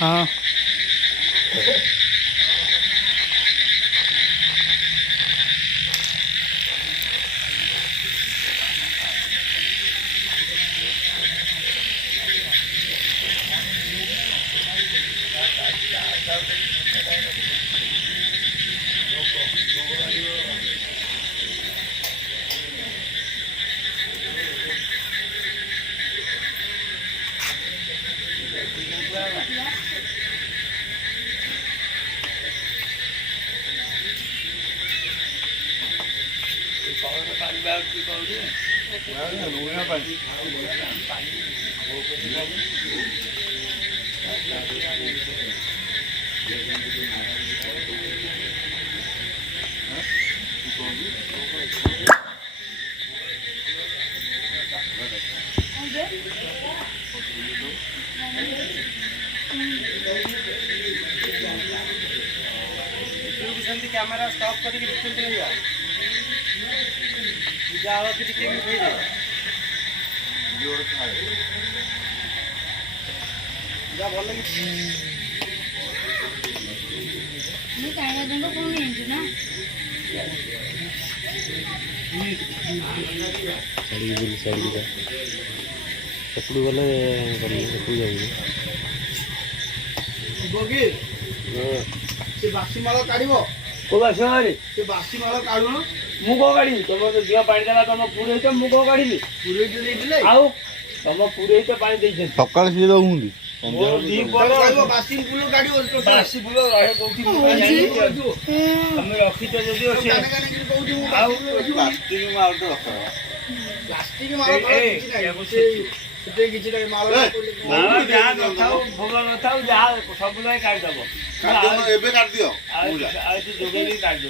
हाँ camera stop करके भितर चले जा जाओ कि टिके में भेज जोर खाए जा बोल लगी मैं काया दंगो कोन नहीं ना साड़ी का कपड़ू वाले कपड़ू जाऊंगे बोगी से बासी माल काढिबो को बासी मारी से बासी माल काढुनो मु को काढी तम तो दिया पानी देला तम पुरे तो मु को काढिली पुरे दे दिले आउ तम पुरे तो पानी देइ सकाळ से दउंदी दी पर बासी फूल काढिबो तो बासी फूल रहे कोठी हम रखी तो जदी अछि आउ प्लास्टिक माल तो प्लास्टिक माल किछि किछि माल माल जा न थाउ फूल न थाउ जा सब लय काढ दबो एबे काट दियो आ तू जोगे नहीं काट दो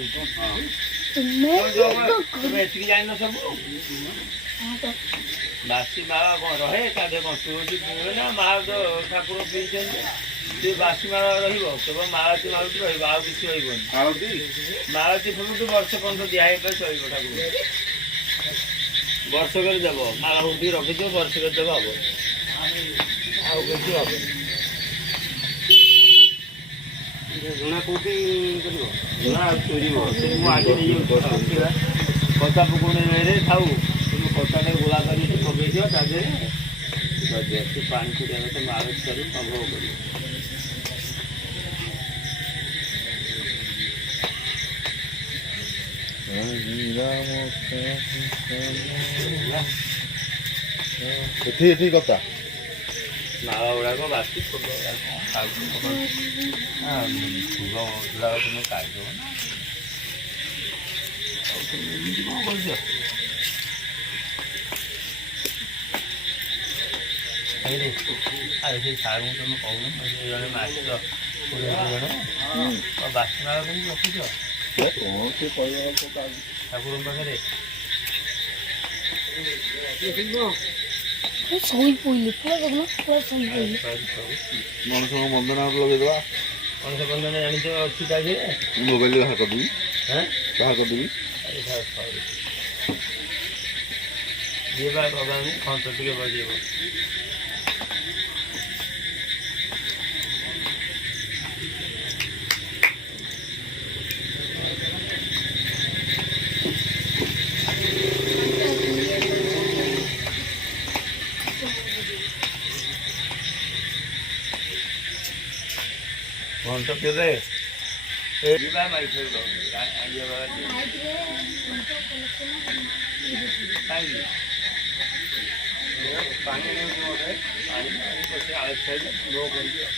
तुम्हें एतिक जाइन सब बासी माला कौन रहे कादे कौन तुलसी पिवे ना माल तो ठाकुर पीछन से बासी माला रहिबो केवल मालाती मालती रहिबो आ किछि होइबो मालाती फुल तो वर्ष 15 दिया है चलिबो ठाकुर वर्ष कर देबो माला हुंडी रखि दियो वर्ष कर देबो आबो आ किछि आबो जुना कोठी करियो जुना चोरीबो तुम आगे नहीं होता कथा पकोने रे थाउ तुम कथा ने गोला करी पकई दियो ताजे बजे पानी को देवे तो मारत करी संभव करी ठीक कथा नाला उड़ा को बास्केट को हां फूल उड़ा तुम काट दो ना तुम बोल दो अरे सारू तुम कहून जने मास्टर पूरे जने और बास्केट वाला तुम रखी दो कौन से कहया तो ठाकुर पाखरे सोई पइले पूरा देखना पूरा सोई पइले मनस बंधन लगे दवा मनस बंधन जानि तो अछि ता जे मोबाइल बाहर कर दूँ हैं बाहर कर दूँ ये बात होगा नहीं कौन सा टिके बजेबो कौन सा के रे ए जीवा माई खेल दो आइए बाबा पानी पानी नहीं हो रहा है पानी को से आले से लो कर दिया